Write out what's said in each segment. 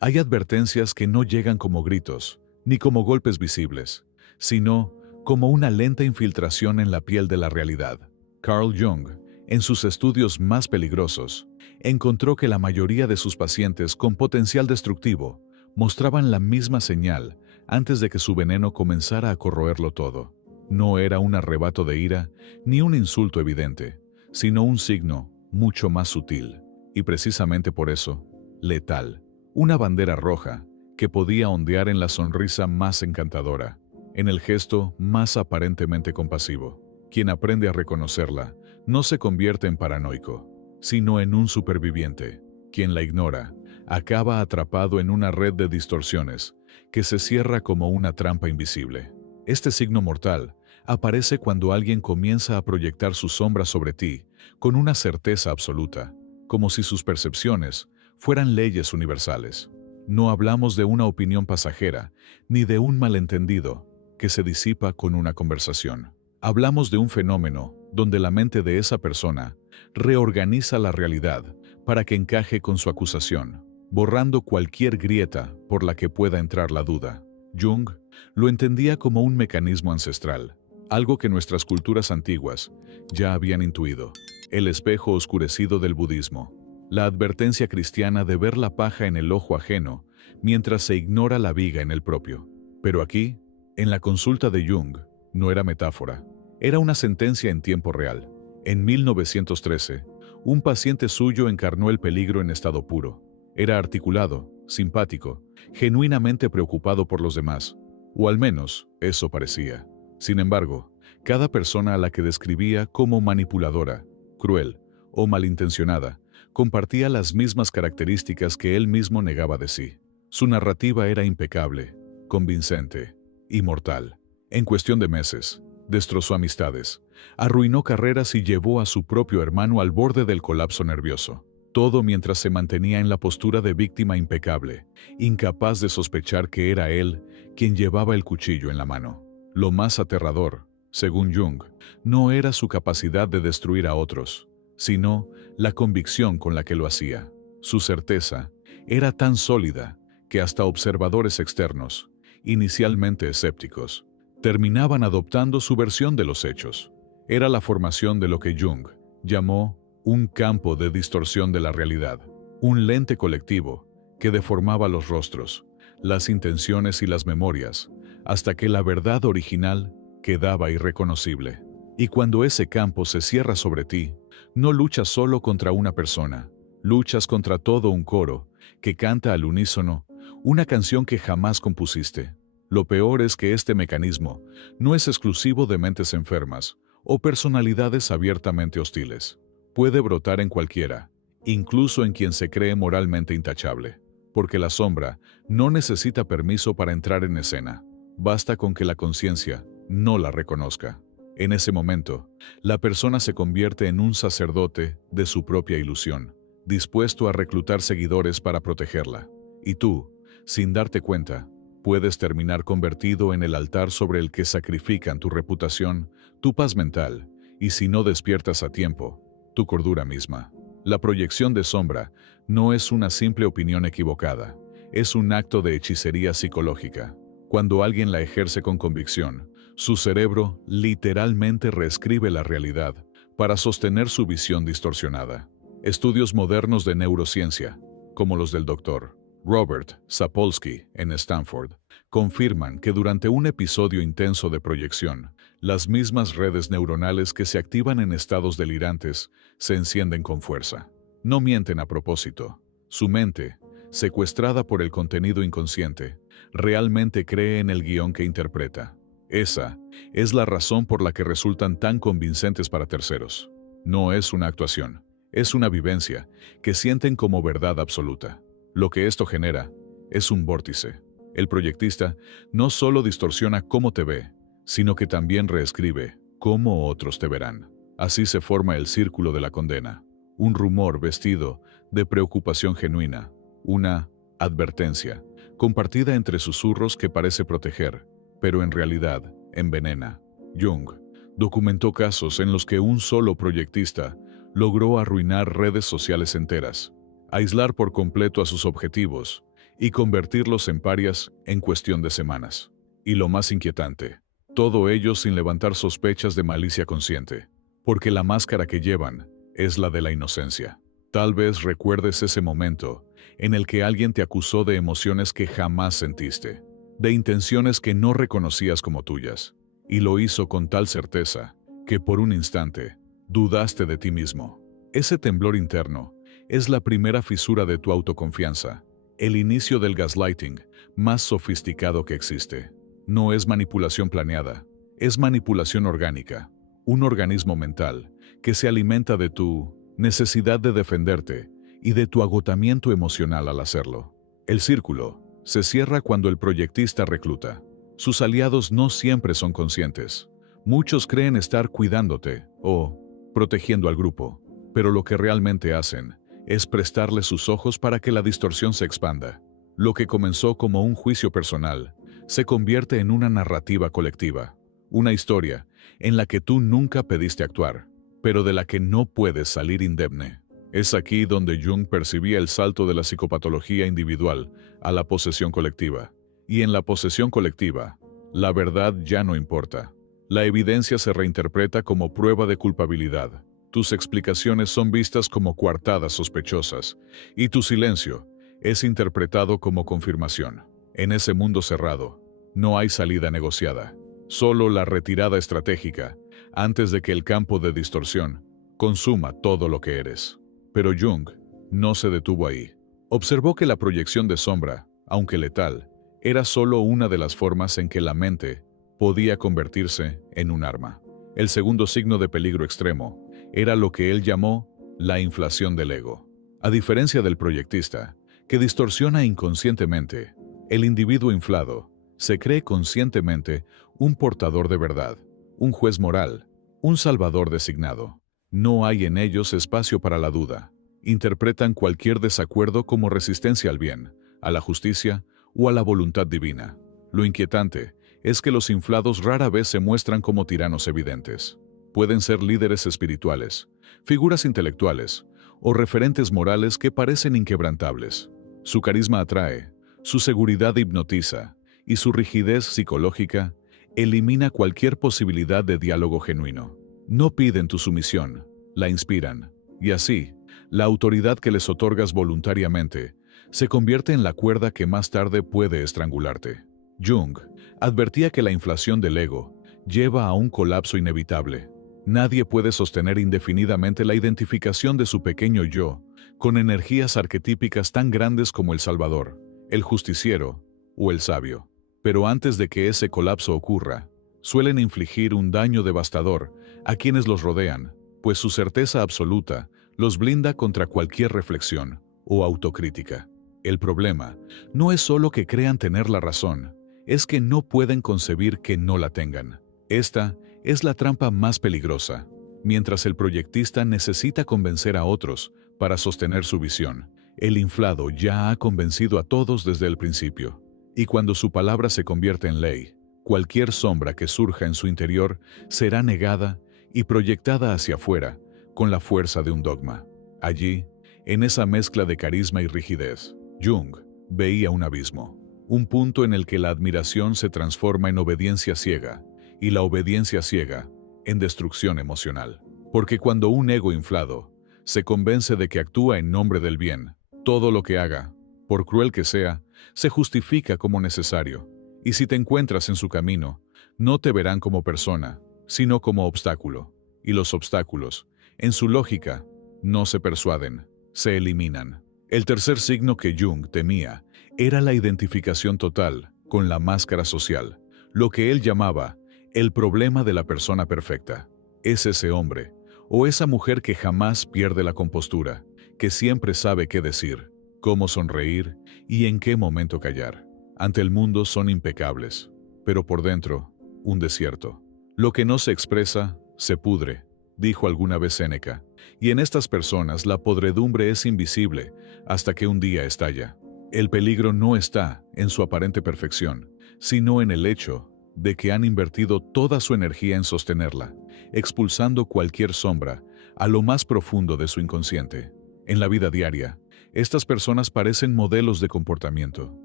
Hay advertencias que no llegan como gritos, ni como golpes visibles, sino como una lenta infiltración en la piel de la realidad. Carl Jung, en sus estudios más peligrosos, encontró que la mayoría de sus pacientes con potencial destructivo mostraban la misma señal antes de que su veneno comenzara a corroerlo todo. No era un arrebato de ira ni un insulto evidente, sino un signo mucho más sutil, y precisamente por eso, letal. Una bandera roja que podía ondear en la sonrisa más encantadora, en el gesto más aparentemente compasivo. Quien aprende a reconocerla no se convierte en paranoico, sino en un superviviente. Quien la ignora acaba atrapado en una red de distorsiones que se cierra como una trampa invisible. Este signo mortal aparece cuando alguien comienza a proyectar su sombra sobre ti con una certeza absoluta, como si sus percepciones fueran leyes universales. No hablamos de una opinión pasajera, ni de un malentendido que se disipa con una conversación. Hablamos de un fenómeno donde la mente de esa persona reorganiza la realidad para que encaje con su acusación, borrando cualquier grieta por la que pueda entrar la duda. Jung lo entendía como un mecanismo ancestral, algo que nuestras culturas antiguas ya habían intuido. El espejo oscurecido del budismo. La advertencia cristiana de ver la paja en el ojo ajeno mientras se ignora la viga en el propio. Pero aquí, en la consulta de Jung, no era metáfora, era una sentencia en tiempo real. En 1913, un paciente suyo encarnó el peligro en estado puro. Era articulado, simpático, genuinamente preocupado por los demás, o al menos eso parecía. Sin embargo, cada persona a la que describía como manipuladora, cruel o malintencionada, compartía las mismas características que él mismo negaba de sí. Su narrativa era impecable, convincente y mortal. En cuestión de meses, destrozó amistades, arruinó carreras y llevó a su propio hermano al borde del colapso nervioso. Todo mientras se mantenía en la postura de víctima impecable, incapaz de sospechar que era él quien llevaba el cuchillo en la mano. Lo más aterrador, según Jung, no era su capacidad de destruir a otros, sino la convicción con la que lo hacía. Su certeza era tan sólida que hasta observadores externos, inicialmente escépticos, terminaban adoptando su versión de los hechos. Era la formación de lo que Jung llamó un campo de distorsión de la realidad, un lente colectivo que deformaba los rostros, las intenciones y las memorias, hasta que la verdad original quedaba irreconocible. Y cuando ese campo se cierra sobre ti, no luchas solo contra una persona, luchas contra todo un coro que canta al unísono una canción que jamás compusiste. Lo peor es que este mecanismo no es exclusivo de mentes enfermas o personalidades abiertamente hostiles. Puede brotar en cualquiera, incluso en quien se cree moralmente intachable, porque la sombra no necesita permiso para entrar en escena. Basta con que la conciencia no la reconozca. En ese momento, la persona se convierte en un sacerdote de su propia ilusión, dispuesto a reclutar seguidores para protegerla. Y tú, sin darte cuenta, puedes terminar convertido en el altar sobre el que sacrifican tu reputación, tu paz mental, y si no despiertas a tiempo, tu cordura misma. La proyección de sombra no es una simple opinión equivocada, es un acto de hechicería psicológica. Cuando alguien la ejerce con convicción, su cerebro literalmente reescribe la realidad para sostener su visión distorsionada. Estudios modernos de neurociencia, como los del Dr. Robert Sapolsky en Stanford, confirman que durante un episodio intenso de proyección, las mismas redes neuronales que se activan en estados delirantes se encienden con fuerza. No mienten a propósito. Su mente, secuestrada por el contenido inconsciente, realmente cree en el guión que interpreta. Esa es la razón por la que resultan tan convincentes para terceros. No es una actuación, es una vivencia que sienten como verdad absoluta. Lo que esto genera es un vórtice. El proyectista no solo distorsiona cómo te ve, sino que también reescribe cómo otros te verán. Así se forma el círculo de la condena, un rumor vestido de preocupación genuina, una advertencia compartida entre susurros que parece proteger, pero en realidad envenena. Jung Documentó casos en los que un solo proyectista logró arruinar redes sociales enteras, aislar por completo a sus objetivos y convertirlos en parias en cuestión de semanas. Y lo más inquietante, todo ello sin levantar sospechas de malicia consciente, porque la máscara que llevan es la de la inocencia. Tal vez recuerdes ese momento en el que alguien te acusó de emociones que jamás sentiste, de intenciones que no reconocías como tuyas, y lo hizo con tal certeza que por un instante dudaste de ti mismo. Ese temblor interno es la primera fisura de tu autoconfianza, el inicio del gaslighting más sofisticado que existe. No es manipulación planeada, es manipulación orgánica, un organismo mental que se alimenta de tu necesidad de defenderte y de tu agotamiento emocional al hacerlo. El círculo se cierra cuando el proyectista recluta. Sus aliados no siempre son conscientes. Muchos creen estar cuidándote o protegiendo al grupo, pero lo que realmente hacen es prestarle sus ojos para que la distorsión se expanda. Lo que comenzó como un juicio personal se convierte en una narrativa colectiva, una historia en la que tú nunca pediste actuar, pero de la que no puedes salir indemne. Es aquí donde Jung percibía el salto de la psicopatología individual a la posesión colectiva. Y en la posesión colectiva, la verdad ya no importa. La evidencia se reinterpreta como prueba de culpabilidad. Tus explicaciones son vistas como coartadas sospechosas, y tu silencio es interpretado como confirmación. En ese mundo cerrado, no hay salida negociada, solo la retirada estratégica, antes de que el campo de distorsión consuma todo lo que eres. Pero Jung no se detuvo ahí. Observó que la proyección de sombra, aunque letal, era solo una de las formas en que la mente podía convertirse en un arma. El segundo signo de peligro extremo era lo que él llamó la inflación del ego. A diferencia del proyectista, que distorsiona inconscientemente, el individuo inflado se cree conscientemente un portador de verdad, un juez moral, un salvador designado. No hay en ellos espacio para la duda. Interpretan cualquier desacuerdo como resistencia al bien, a la justicia o a la voluntad divina. Lo inquietante es que los inflados rara vez se muestran como tiranos evidentes. Pueden ser líderes espirituales, figuras intelectuales o referentes morales que parecen inquebrantables. Su carisma atrae, su seguridad hipnotiza y su rigidez psicológica elimina cualquier posibilidad de diálogo genuino. No piden tu sumisión, la inspiran, y así, la autoridad que les otorgas voluntariamente se convierte en la cuerda que más tarde puede estrangularte. Jung advertía que la inflación del ego lleva a un colapso inevitable. Nadie puede sostener indefinidamente la identificación de su pequeño yo con energías arquetípicas tan grandes como el Salvador, el justiciero o el sabio. Pero antes de que ese colapso ocurra, suelen infligir un daño devastador a quienes los rodean, pues su certeza absoluta los blinda contra cualquier reflexión o autocrítica. El problema no es solo que crean tener la razón, es que no pueden concebir que no la tengan. Esta es la trampa más peligrosa. Mientras el proyectista necesita convencer a otros para sostener su visión, el inflado ya ha convencido a todos desde el principio. Y cuando su palabra se convierte en ley, cualquier sombra que surja en su interior será negada y proyectada hacia afuera con la fuerza de un dogma. Allí, en esa mezcla de carisma y rigidez, Jung veía un abismo, un punto en el que la admiración se transforma en obediencia ciega y la obediencia ciega en destrucción emocional. Porque cuando un ego inflado se convence de que actúa en nombre del bien, todo lo que haga, por cruel que sea, se justifica como necesario, y si te encuentras en su camino, no te verán como persona, sino como obstáculo, y los obstáculos, en su lógica, no se persuaden, se eliminan. El tercer signo que Jung temía era la identificación total con la máscara social, lo que él llamaba el problema de la persona perfecta. Es ese hombre o esa mujer que jamás pierde la compostura, que siempre sabe qué decir, cómo sonreír y en qué momento callar. Ante el mundo son impecables, pero por dentro, un desierto. Lo que no se expresa, se pudre, dijo alguna vez Séneca, y en estas personas la podredumbre es invisible hasta que un día estalla. El peligro no está en su aparente perfección, sino en el hecho de que han invertido toda su energía en sostenerla, expulsando cualquier sombra a lo más profundo de su inconsciente. En la vida diaria, estas personas parecen modelos de comportamiento.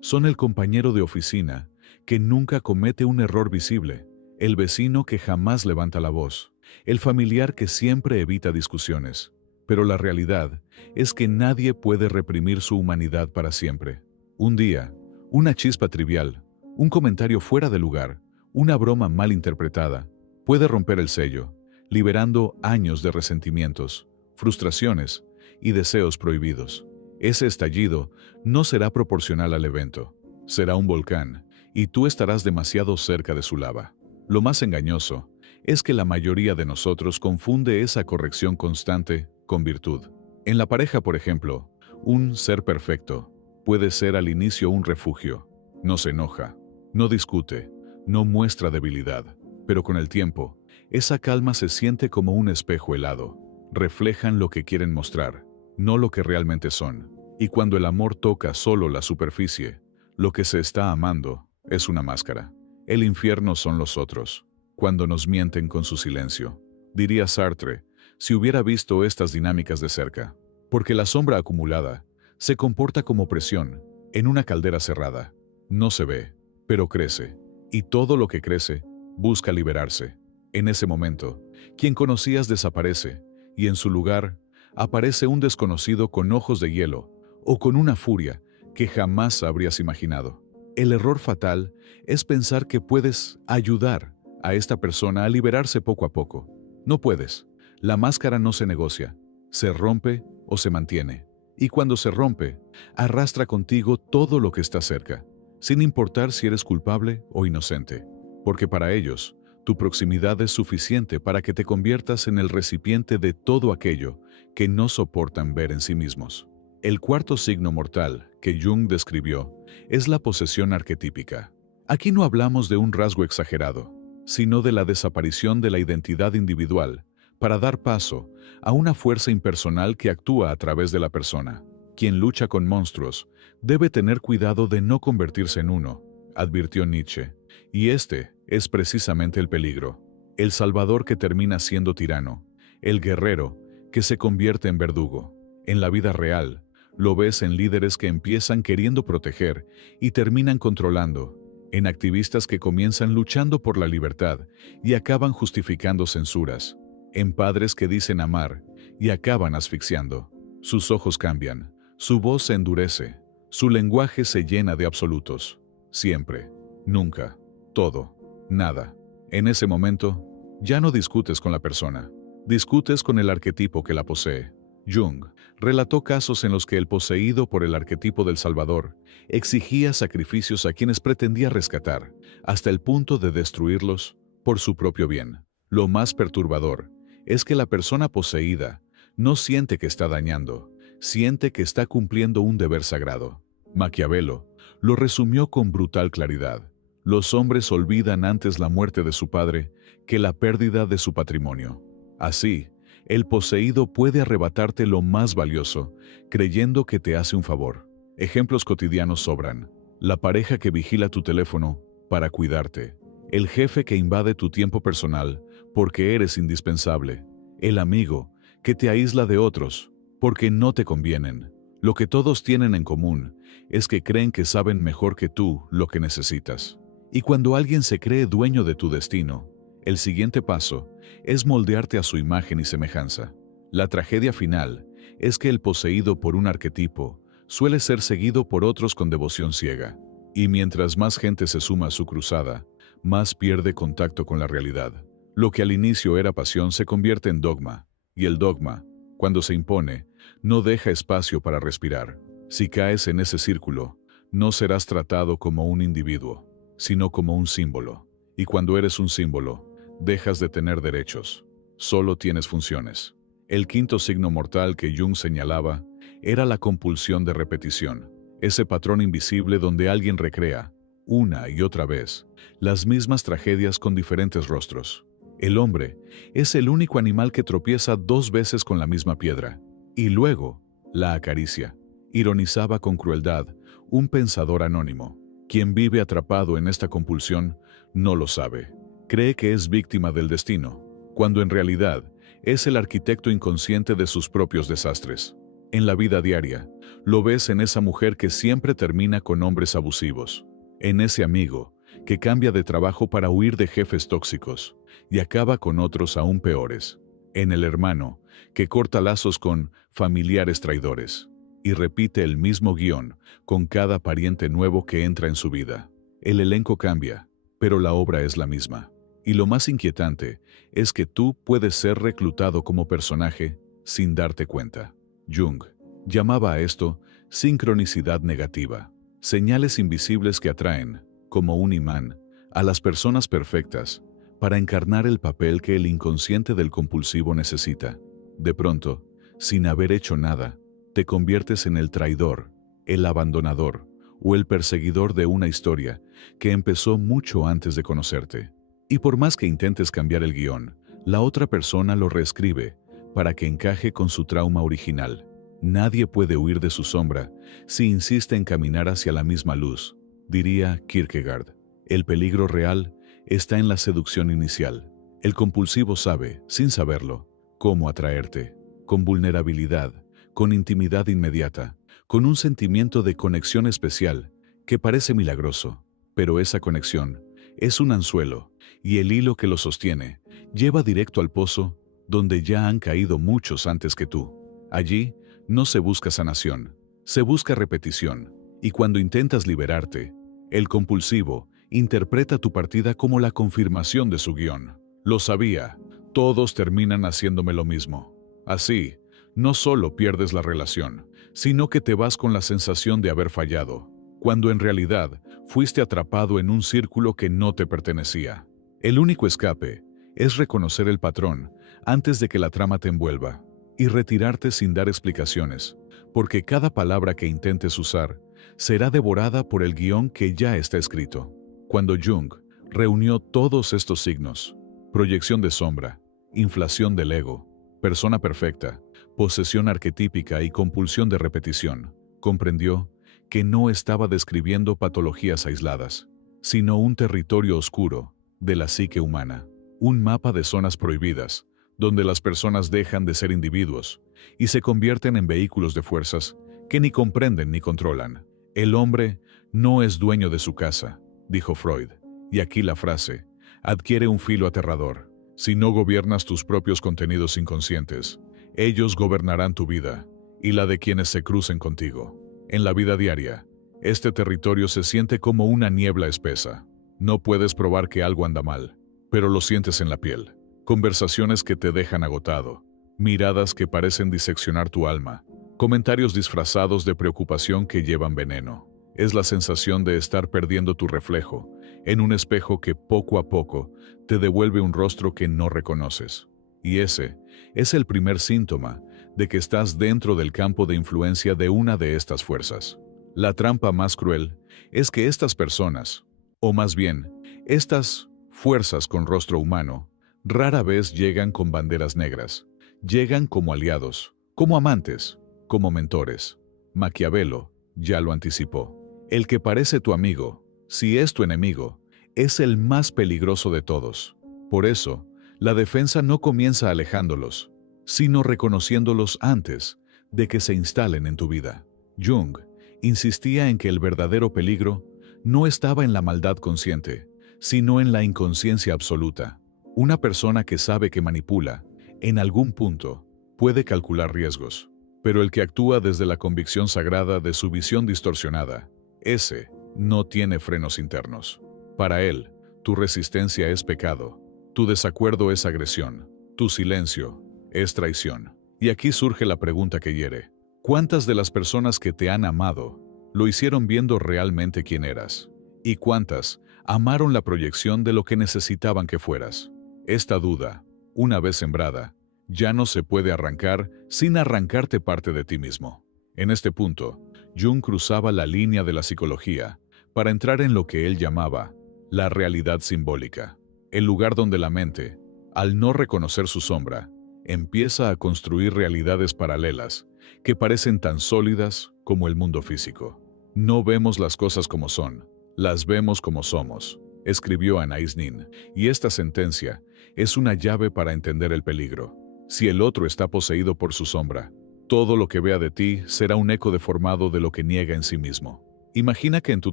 Son el compañero de oficina que nunca comete un error visible, el vecino que jamás levanta la voz, el familiar que siempre evita discusiones. Pero la realidad es que nadie puede reprimir su humanidad para siempre. Un día, una chispa trivial, un comentario fuera de lugar, una broma mal interpretada, puede romper el sello, liberando años de resentimientos, frustraciones y deseos prohibidos. Ese estallido no será proporcional al evento, será un volcán, y tú estarás demasiado cerca de su lava. Lo más engañoso es que la mayoría de nosotros confunde esa corrección constante con virtud. En la pareja, por ejemplo, un ser perfecto puede ser al inicio un refugio. No se enoja, no discute, no muestra debilidad, pero con el tiempo, esa calma se siente como un espejo helado. Reflejan lo que quieren mostrar, no lo que realmente son. Y cuando el amor toca solo la superficie, lo que se está amando es una máscara. El infierno son los otros, cuando nos mienten con su silencio. Diría Sartre, si hubiera visto estas dinámicas de cerca. Porque la sombra acumulada se comporta como presión en una caldera cerrada. No se ve, pero crece, y todo lo que crece busca liberarse. En ese momento, quien conocías desaparece, y en su lugar aparece un desconocido con ojos de hielo o con una furia que jamás habrías imaginado. El error fatal es pensar que puedes ayudar a esta persona a liberarse poco a poco. No puedes. La máscara no se negocia, se rompe o se mantiene. Y cuando se rompe, arrastra contigo todo lo que está cerca, sin importar si eres culpable o inocente. Porque para ellos, tu proximidad es suficiente para que te conviertas en el recipiente de todo aquello que no soportan ver en sí mismos. El cuarto signo mortal que Jung describió es la posesión arquetípica. Aquí no hablamos de un rasgo exagerado, sino de la desaparición de la identidad individual para dar paso a una fuerza impersonal que actúa a través de la persona. Quien lucha con monstruos debe tener cuidado de no convertirse en uno, advirtió Nietzsche, y este es precisamente el peligro. El salvador que termina siendo tirano, el guerrero que se convierte en verdugo. En la vida real, lo ves en líderes que empiezan queriendo proteger y terminan controlando, en activistas que comienzan luchando por la libertad y acaban justificando censuras, en padres que dicen amar y acaban asfixiando. Sus ojos cambian, su voz se endurece, su lenguaje se llena de absolutos. Siempre, nunca, todo, nada. En ese momento, ya no discutes con la persona, discutes con el arquetipo que la posee. Jung relató casos en los que el poseído por el arquetipo del Salvador exigía sacrificios a quienes pretendía rescatar, hasta el punto de destruirlos por su propio bien. Lo más perturbador es que la persona poseída no siente que está dañando, siente que está cumpliendo un deber sagrado. Maquiavelo lo resumió con brutal claridad. Los hombres olvidan antes la muerte de su padre que la pérdida de su patrimonio. Así, el poseído puede arrebatarte lo más valioso, creyendo que te hace un favor. Ejemplos cotidianos sobran. La pareja que vigila tu teléfono para cuidarte. El jefe que invade tu tiempo personal porque eres indispensable. El amigo que te aísla de otros porque no te convienen. Lo que todos tienen en común es que creen que saben mejor que tú lo que necesitas. Y cuando alguien se cree dueño de tu destino, el siguiente paso es moldearte a su imagen y semejanza. La tragedia final es que el poseído por un arquetipo suele ser seguido por otros con devoción ciega. Y mientras más gente se suma a su cruzada, más pierde contacto con la realidad. Lo que al inicio era pasión se convierte en dogma, y el dogma, cuando se impone, no deja espacio para respirar. Si caes en ese círculo, no serás tratado como un individuo, sino como un símbolo. Y cuando eres un símbolo, dejas de tener derechos, solo tienes funciones. El quinto signo mortal que Jung señalaba era la compulsión de repetición, ese patrón invisible donde alguien recrea, una y otra vez, las mismas tragedias con diferentes rostros. El hombre es el único animal que tropieza 2 veces con la misma piedra, y luego la acaricia, ironizaba con crueldad un pensador anónimo. Quien vive atrapado en esta compulsión No lo sabe. Cree que es víctima del destino, cuando en realidad es el arquitecto inconsciente de sus propios desastres. En la vida diaria, lo ves en esa mujer que siempre termina con hombres abusivos, en ese amigo que cambia de trabajo para huir de jefes tóxicos y acaba con otros aún peores, en el hermano que corta lazos con familiares traidores y repite el mismo guión con cada pariente nuevo que entra en su vida. El elenco cambia, pero la obra es la misma. Y lo más inquietante es que tú puedes ser reclutado como personaje sin darte cuenta. Jung llamaba a esto sincronicidad negativa, señales invisibles que atraen, como un imán, a las personas perfectas para encarnar el papel que el inconsciente del compulsivo necesita. De pronto, sin haber hecho nada, te conviertes en el traidor, el abandonador o el perseguidor de una historia que empezó mucho antes de conocerte. Y por más que intentes cambiar el guión, la otra persona lo reescribe para que encaje con su trauma original. Nadie puede huir de su sombra si insiste en caminar hacia la misma luz, diría Kierkegaard. El peligro real está en la seducción inicial. El compulsivo sabe, sin saberlo, cómo atraerte, con vulnerabilidad, con intimidad inmediata, con un sentimiento de conexión especial que parece milagroso, pero esa conexión es un anzuelo y el hilo que lo sostiene lleva directo al pozo donde ya han caído muchos antes que tú. Allí no se busca sanación, se busca repetición, y cuando intentas liberarte, el compulsivo interpreta tu partida como la confirmación de su guión. Lo sabía, todos terminan haciéndome lo mismo. Así, no solo pierdes la relación, sino que te vas con la sensación de haber fallado, cuando en realidad fuiste atrapado en un círculo que no te pertenecía. El único escape es reconocer el patrón antes de que la trama te envuelva y retirarte sin dar explicaciones, porque cada palabra que intentes usar será devorada por el guión que ya está escrito. Cuando Jung reunió todos estos signos, proyección de sombra, inflación del ego, persona perfecta, posesión arquetípica y compulsión de repetición, comprendió que no estaba describiendo patologías aisladas, sino un territorio oscuro de la psique humana, un mapa de zonas prohibidas, donde las personas dejan de ser individuos y se convierten en vehículos de fuerzas que ni comprenden ni controlan. El hombre no es dueño de su casa, dijo Freud, y aquí la frase adquiere un filo aterrador. Si no gobiernas tus propios contenidos inconscientes, ellos gobernarán tu vida y la de quienes se crucen contigo. En la vida diaria, este territorio se siente como una niebla espesa. No puedes probar que algo anda mal, pero lo sientes en la piel. Conversaciones que te dejan agotado, miradas que parecen diseccionar tu alma, comentarios disfrazados de preocupación que llevan veneno. Es la sensación de estar perdiendo tu reflejo en un espejo que poco a poco te devuelve un rostro que no reconoces. Y ese es el primer síntoma de que estás dentro del campo de influencia de una de estas fuerzas. La trampa más cruel es que estas personas, o más bien, estas fuerzas con rostro humano, rara vez llegan con banderas negras. Llegan como aliados, como amantes, como mentores. Maquiavelo ya lo anticipó. El que parece tu amigo, si es tu enemigo, es el más peligroso de todos. Por eso, la defensa no comienza alejándolos, sino reconociéndolos antes de que se instalen en tu vida. Jung insistía en que el verdadero peligro no estaba en la maldad consciente, sino en la inconsciencia absoluta. Una persona que sabe que manipula, en algún punto, puede calcular riesgos, pero el que actúa desde la convicción sagrada de su visión distorsionada, ese no tiene frenos internos. Para él, tu resistencia es pecado, tu desacuerdo es agresión, tu silencio es traición. Y aquí surge la pregunta que hiere. ¿Cuántas de las personas que te han amado lo hicieron viendo realmente quién eras? ¿Y cuántas amaron la proyección de lo que necesitaban que fueras? Esta duda, una vez sembrada, ya no se puede arrancar sin arrancarte parte de ti mismo. En este punto, Jung cruzaba la línea de la psicología para entrar en lo que él llamaba la realidad simbólica, el lugar donde la mente, al no reconocer su sombra, empieza a construir realidades paralelas que parecen tan sólidas como el mundo físico. No vemos las cosas como son, las vemos como somos. escribió Anais Nin, y esta sentencia es una llave para entender el peligro. Si el otro está poseído por su sombra, todo lo que vea de ti será un eco deformado de lo que niega en sí mismo. Imagina que en tu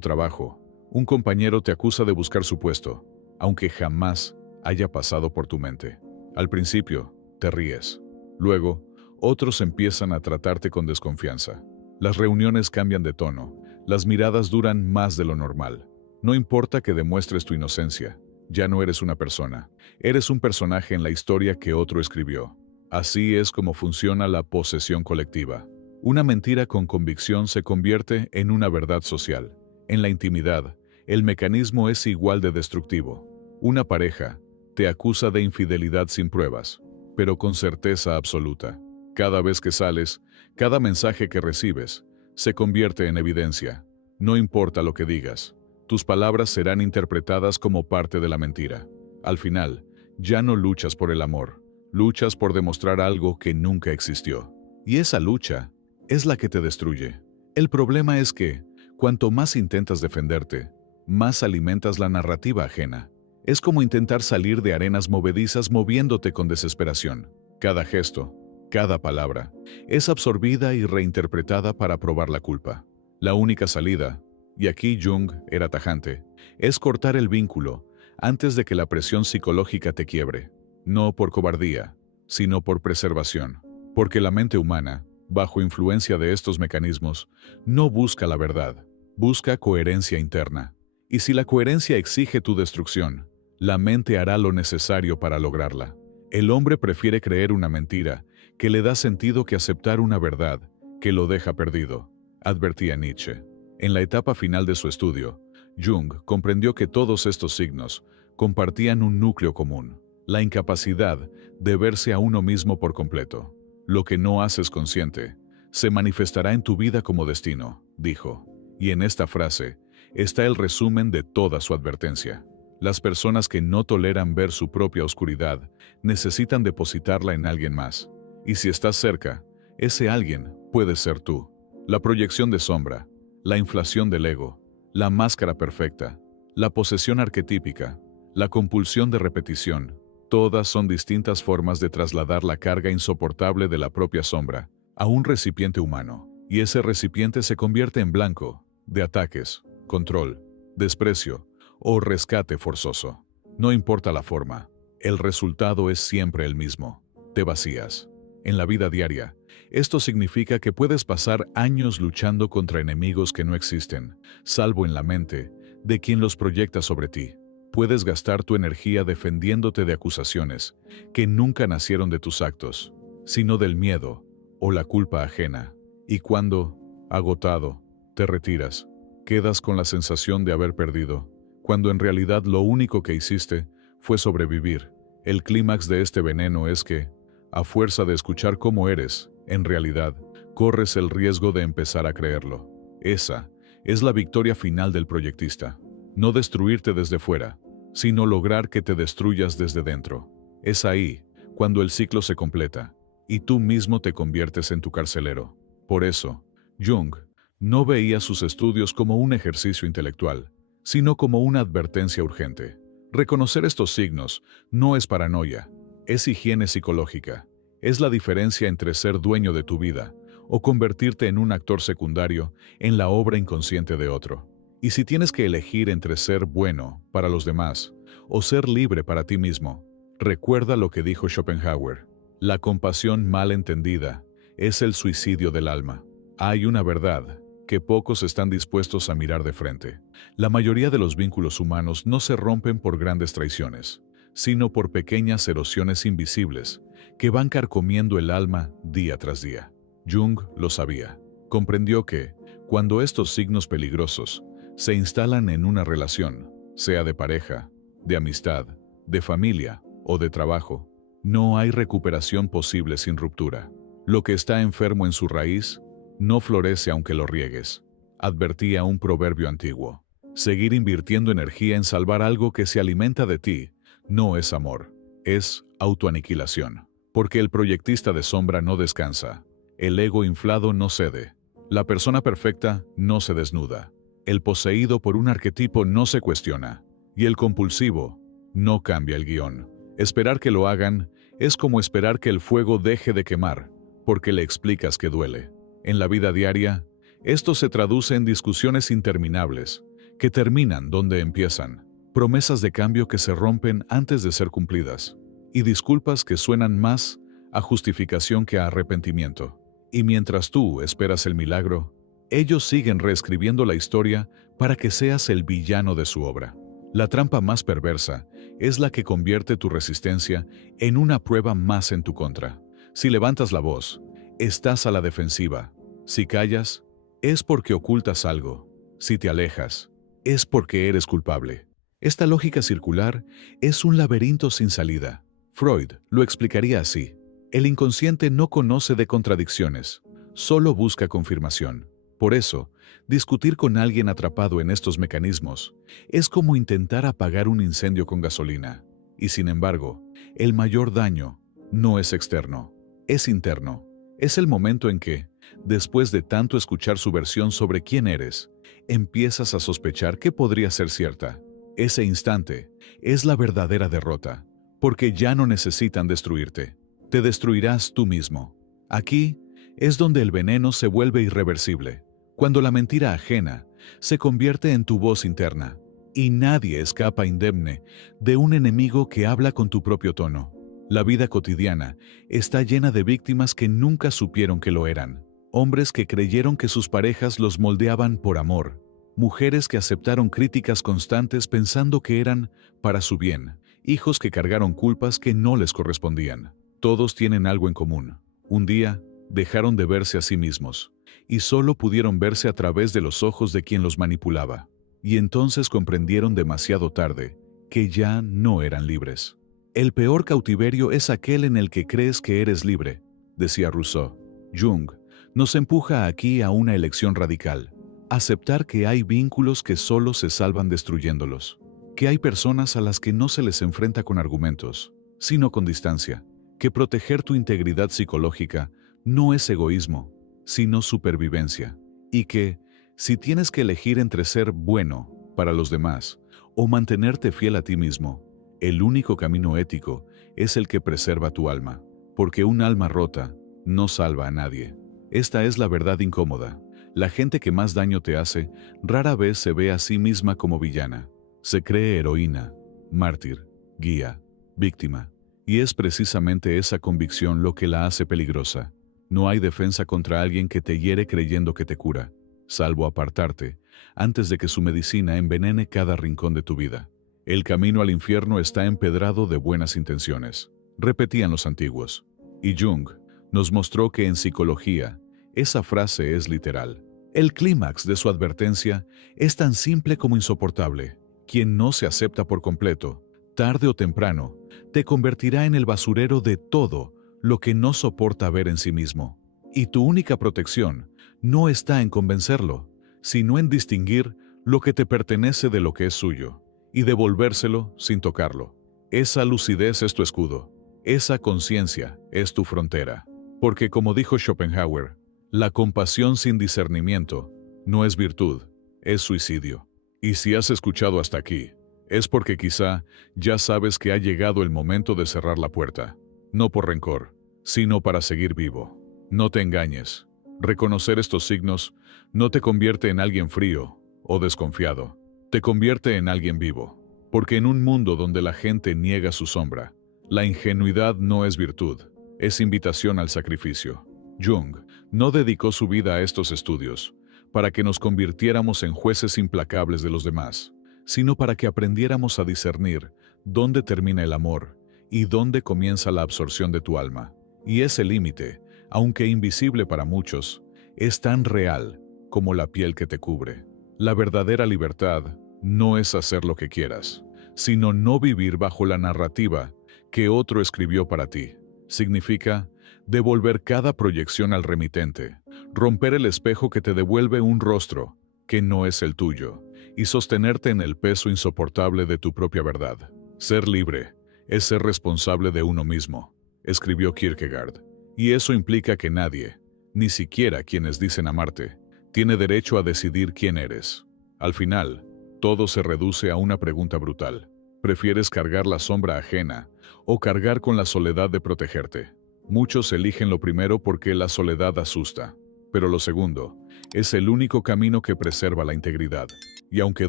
trabajo, un compañero te acusa de buscar su puesto, aunque jamás haya pasado por tu mente. Al principio, te ríes. Luego, otros empiezan a tratarte con desconfianza. Las reuniones cambian de tono, las miradas duran más de lo normal. No importa que demuestres tu inocencia, ya no eres una persona, eres un personaje en la historia que otro escribió. Así es como funciona la posesión colectiva. Una mentira con convicción se convierte en una verdad social. En la intimidad, el mecanismo es igual de destructivo. Una pareja te acusa de infidelidad sin pruebas, pero con certeza absoluta. Cada vez que sales, cada mensaje que recibes, se convierte en evidencia. No importa lo que digas, tus palabras serán interpretadas como parte de la mentira. Al final, ya no luchas por el amor, luchas por demostrar algo que nunca existió. Y esa lucha es la que te destruye. El problema es que, cuanto más intentas defenderte, más alimentas la narrativa ajena. Es como intentar salir de arenas movedizas moviéndote con desesperación. Cada gesto, cada palabra, es absorbida y reinterpretada para probar la culpa. La única salida, y aquí Jung era tajante, es cortar el vínculo antes de que la presión psicológica te quiebre. No por cobardía, sino por preservación. Porque la mente humana, bajo influencia de estos mecanismos, no busca la verdad, busca coherencia interna. Y si la coherencia exige tu destrucción, la mente hará lo necesario para lograrla. El hombre prefiere creer una mentira que le da sentido que aceptar una verdad que lo deja perdido, advertía Nietzsche. En la etapa final de su estudio, Jung comprendió que todos estos signos compartían un núcleo común: la incapacidad de verse a uno mismo por completo. Lo que no haces consciente se manifestará en tu vida como destino, dijo. Y en esta frase está el resumen de toda su advertencia. Las personas que no toleran ver su propia oscuridad necesitan depositarla en alguien más. Y si estás cerca, ese alguien puede ser tú. La proyección de sombra, la inflación del ego, la máscara perfecta, la posesión arquetípica, la compulsión de repetición, todas son distintas formas de trasladar la carga insoportable de la propia sombra a un recipiente humano, y ese recipiente se convierte en blanco de ataques, control, desprecio o rescate forzoso. No importa la forma, el resultado es siempre el mismo: te vacías. En la vida diaria, esto significa que puedes pasar años luchando contra enemigos que no existen, salvo en la mente de quien los proyecta sobre ti. Puedes gastar tu energía defendiéndote de acusaciones que nunca nacieron de tus actos, sino del miedo o la culpa ajena. Y cuando, agotado, te retiras, quedas con la sensación de haber perdido, cuando en realidad lo único que hiciste fue sobrevivir. El clímax de este veneno es que, a fuerza de escuchar cómo eres, en realidad, corres el riesgo de empezar a creerlo. Esa es la victoria final del proyectista. No destruirte desde fuera, sino lograr que te destruyas desde dentro. Es ahí cuando el ciclo se completa, y tú mismo te conviertes en tu carcelero. Por eso, Jung no veía sus estudios como un ejercicio intelectual, sino como una advertencia urgente. Reconocer estos signos no es paranoia, es higiene psicológica. Es la diferencia entre ser dueño de tu vida o convertirte en un actor secundario en la obra inconsciente de otro. Y si tienes que elegir entre ser bueno para los demás o ser libre para ti mismo, recuerda lo que dijo Schopenhauer: la compasión mal entendida es el suicidio del alma. Hay una verdad que pocos están dispuestos a mirar de frente. La mayoría de los vínculos humanos no se rompen por grandes traiciones, sino por pequeñas erosiones invisibles que van carcomiendo el alma día tras día. Jung lo sabía. Comprendió que, cuando estos signos peligrosos se instalan en una relación, sea de pareja, de amistad, de familia o de trabajo, no hay recuperación posible sin ruptura. Lo que está enfermo en su raíz no florece aunque lo riegues, advertía un proverbio antiguo. Seguir invirtiendo energía en salvar algo que se alimenta de ti no es amor, es autoaniquilación. Porque el proyectista de sombra no descansa, el ego inflado no cede, la persona perfecta no se desnuda, el poseído por un arquetipo no se cuestiona, Y el compulsivo no cambia el guión. Esperar que lo hagan es como esperar que el fuego deje de quemar, porque le explicas que duele. En la vida diaria, esto se traduce en discusiones interminables, que terminan donde empiezan, promesas de cambio que se rompen antes de ser cumplidas, y disculpas que suenan más a justificación que a arrepentimiento. Y mientras tú esperas el milagro, ellos siguen reescribiendo la historia para que seas el villano de su obra. La trampa más perversa es la que convierte tu resistencia en una prueba más en tu contra. Si levantas la voz, estás a la defensiva. Si callas, es porque ocultas algo. Si te alejas, es porque eres culpable. Esta lógica circular es un laberinto sin salida. Freud lo explicaría así. El inconsciente no conoce de contradicciones, solo busca confirmación. Por eso, discutir con alguien atrapado en estos mecanismos es como intentar apagar un incendio con gasolina. Y sin embargo, el mayor daño no es externo, es interno. Es el momento en que, después de tanto escuchar su versión sobre quién eres, empiezas a sospechar que podría ser cierta. Ese instante es la verdadera derrota, porque ya no necesitan destruirte. Te destruirás tú mismo. Aquí es donde el veneno se vuelve irreversible, cuando la mentira ajena se convierte en tu voz interna, y nadie escapa indemne de un enemigo que habla con tu propio tono. La vida cotidiana está llena de víctimas que nunca supieron que lo eran, hombres que creyeron que sus parejas los moldeaban por amor, mujeres que aceptaron críticas constantes pensando que eran para su bien, hijos que cargaron culpas que no les correspondían. Todos tienen algo en común. Un día, dejaron de verse a sí mismos, y solo pudieron verse a través de los ojos de quien los manipulaba. Y entonces comprendieron demasiado tarde que ya no eran libres. El peor cautiverio es aquel en el que crees que eres libre, decía Rousseau. Jung nos empuja aquí a una elección radical. Aceptar que hay vínculos que solo se salvan destruyéndolos. Que hay personas a las que no se les enfrenta con argumentos, sino con distancia. Que proteger tu integridad psicológica no es egoísmo, sino supervivencia. Y que, si tienes que elegir entre ser bueno para los demás o mantenerte fiel a ti mismo, el único camino ético es el que preserva tu alma, porque un alma rota no salva a nadie. Esta es la verdad incómoda. La gente que más daño te hace rara vez se ve a sí misma como villana. Se cree heroína, mártir, guía, víctima. Y es precisamente esa convicción lo que la hace peligrosa. No hay defensa contra alguien que te hiere creyendo que te cura, salvo apartarte, antes de que su medicina envenene cada rincón de tu vida. El camino al infierno está empedrado de buenas intenciones, repetían los antiguos. Y Jung nos mostró que en psicología, esa frase es literal. El clímax de su advertencia es tan simple como insoportable. Quien no se acepta por completo, tarde o temprano, te convertirá en el basurero de todo lo que no soporta ver en sí mismo. Y tu única protección no está en convencerlo, sino en distinguir lo que te pertenece de lo que es suyo, y devolvérselo sin tocarlo. Esa lucidez es tu escudo, esa conciencia es tu frontera. Porque como dijo Schopenhauer, la compasión sin discernimiento no es virtud, es suicidio. Y si has escuchado hasta aquí, es porque quizá ya sabes que ha llegado el momento de cerrar la puerta, no por rencor, sino para seguir vivo. No te engañes. Reconocer estos signos no te convierte en alguien frío o desconfiado, te convierte en alguien vivo. Porque en un mundo donde la gente niega su sombra, la ingenuidad no es virtud, es invitación al sacrificio. Jung no dedicó su vida a estos estudios para que nos convirtiéramos en jueces implacables de los demás, sino para que aprendiéramos a discernir dónde termina el amor y dónde comienza la absorción de tu alma. Y ese límite, aunque invisible para muchos, es tan real como la piel que te cubre. La verdadera libertad no es hacer lo que quieras, sino no vivir bajo la narrativa que otro escribió para ti. Significa devolver cada proyección al remitente, romper el espejo que te devuelve un rostro que no es el tuyo, y sostenerte en el peso insoportable de tu propia verdad. Ser libre es ser responsable de uno mismo, escribió Kierkegaard. Y eso implica que nadie, ni siquiera quienes dicen amarte, tiene derecho a decidir quién eres. Al final, todo se reduce a una pregunta brutal. ¿Prefieres cargar la sombra ajena o cargar con la soledad de protegerte? Muchos eligen lo primero porque la soledad asusta, pero lo segundo es el único camino que preserva la integridad. Y aunque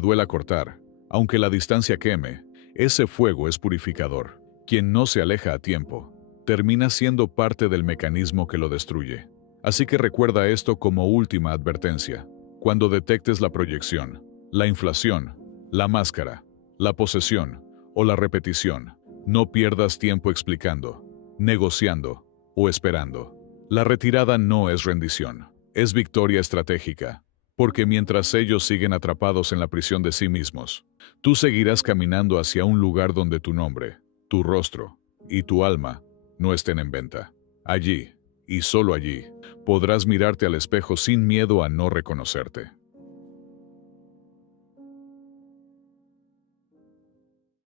duela cortar, aunque la distancia queme, ese fuego es purificador. Quien no se aleja a tiempo, termina siendo parte del mecanismo que lo destruye. Así que recuerda esto como última advertencia. Cuando detectes la proyección, la inflación, la máscara, la posesión o la repetición, no pierdas tiempo explicando, negociando o esperando. La retirada no es rendición, es victoria estratégica, porque mientras ellos siguen atrapados en la prisión de sí mismos, tú seguirás caminando hacia un lugar donde tu nombre, tu rostro y tu alma no estén en venta. Allí, y solo allí, podrás mirarte al espejo sin miedo a no reconocerte.